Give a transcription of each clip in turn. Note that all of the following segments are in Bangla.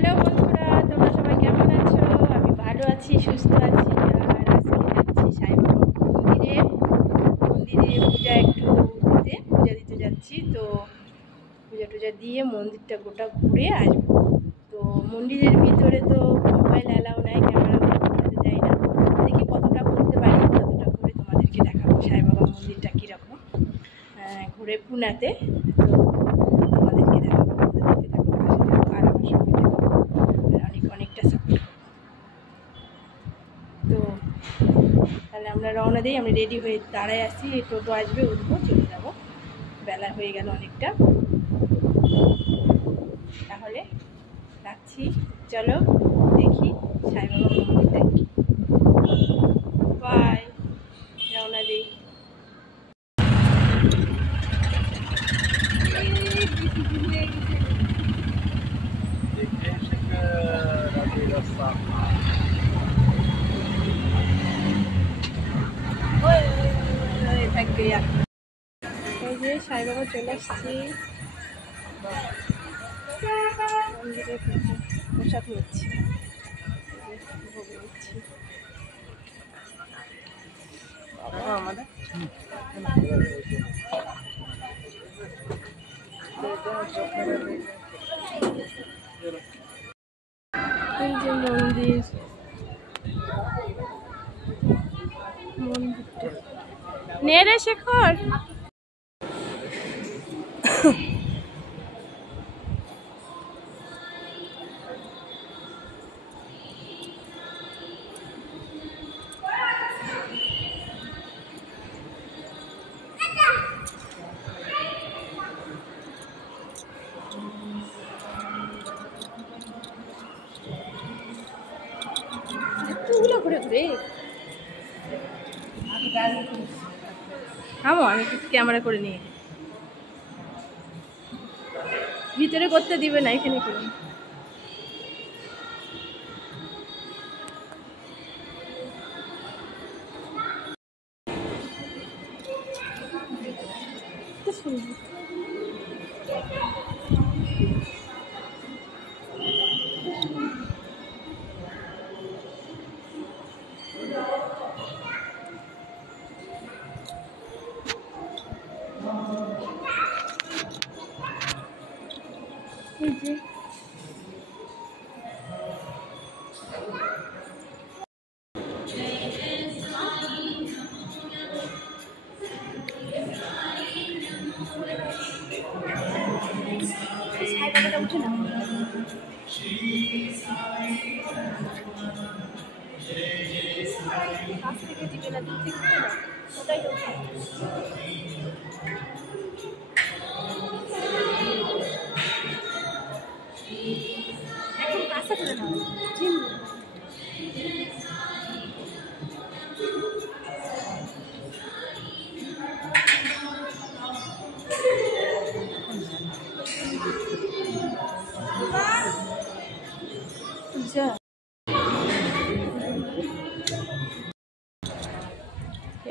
হ্যালো বন্ধুরা, তোমরা সবাই কেমন আছো? আমি ভালো আছি, সুস্থ আছি। আর আজকে যাচ্ছি সাইবাবা মন্দিরে পূজা দিতে যাচ্ছি। তো পূজা টুজা দিয়ে মন্দিরটা গোটা ঘুরে আসবো। তো মন্দিরের ভিতরে তো মোবাইল অ্যালাউ নাই, ক্যামেরা করতে দেয় না। দেখি কতটা করতে পারি, ততটা করে তোমাদেরকে দেখাবো সাইবাবা মন্দিরটা কীরকম ঘুরে পুনাতে। তো তোমাদেরকে দেখাবো, আর আমার সঙ্গে অনেকটা সাপোর্ট করবো। তো তাহলে আমরা রওনা দিই। আমি রেডি হয়ে দাঁড়ায় আসছি, টোটো আসবে, উঠবো, চলে যাবো। বেলা হয়ে গেল অনেকটা। তাহলে রাখছি, চলো দেখি সাইবাবা মন্দিরটা কি। বাই, রওনা দিই। এই যে সাইবাবা চলে আসছি, মন্দিরে প্রসাদ নিচ্ছি, ভোগ নিচ্ছি। এই যে মন্দিরটা নে রে শেখর। এতগুলো ঘুরে ঘুরে থামো, আমি ক্যামেরা করে নিয়ে ভিতরে করতে দিবে না, এখানে করে। উঠে না কাছ থেকে দিবে না, দূর থেকে দিবে না, ওটাই তো। এখন কাছে করে না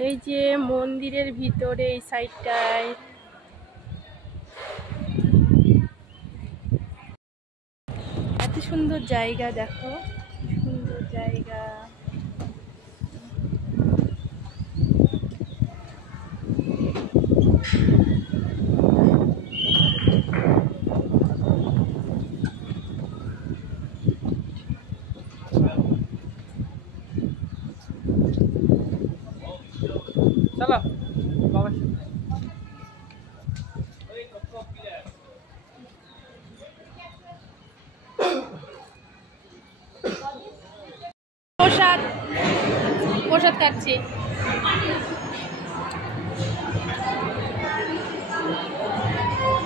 এই যে মন্দিরের ভিতরে এই সাইডটায় এত সুন্দর জায়গা, দেখো সুন্দর জায়গা। চলো প্রসাদ প্রসাদ খাচ্ছি।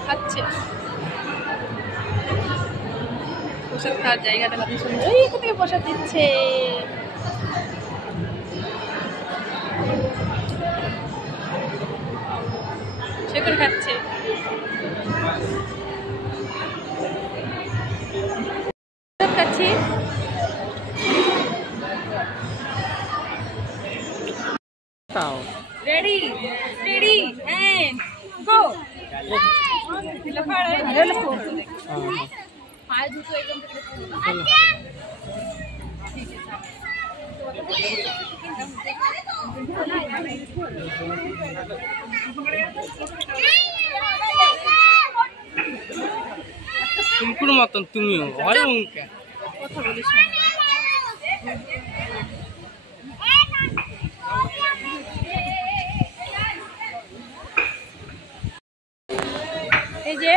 খাচ্ছে প্রসাদ খাওয়ার জায়গাটা কত সুন্দর। এই এখান থেকে প্রসাদ দিচ্ছে। শেখর খাচ্ছে। খাচ্ছি। Ready ready and go. কুমকুর মতন তুমিও হয় মুখে কথা বলিস না। এই যে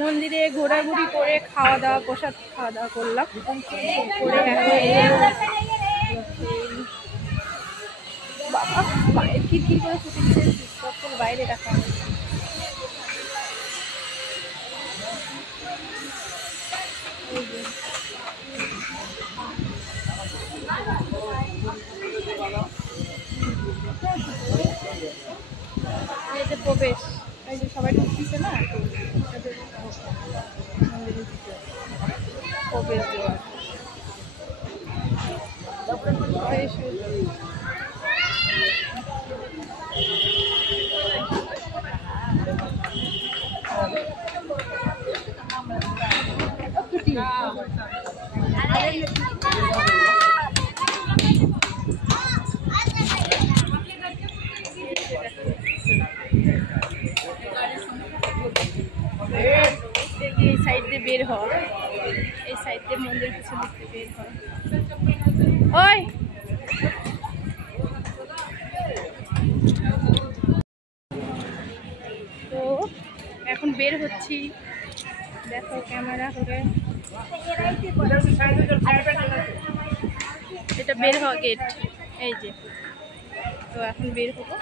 মন্দিরে ঘোরাঘুরি করে খাওয়া দাওয়া প্রসাদ খাওয়া দাওয়া করলাম করে বাবা বাইরে কি করে ফুটেছে সকল বাইরে রাখা এই যে প্রবেশ এই যে সবাই ঢুকতেছে না প্রবেশ দেওয়ার এই সাইড দিয়ে বের হওয়া এই সাইড দিয়ে মন্দির পিছন দিকে বের হওয়া ওই তো এখন বের হচ্ছি দেখো ক্যামেরা করে এটা বের হওয়া গেট এই যে তো এখন বের হবো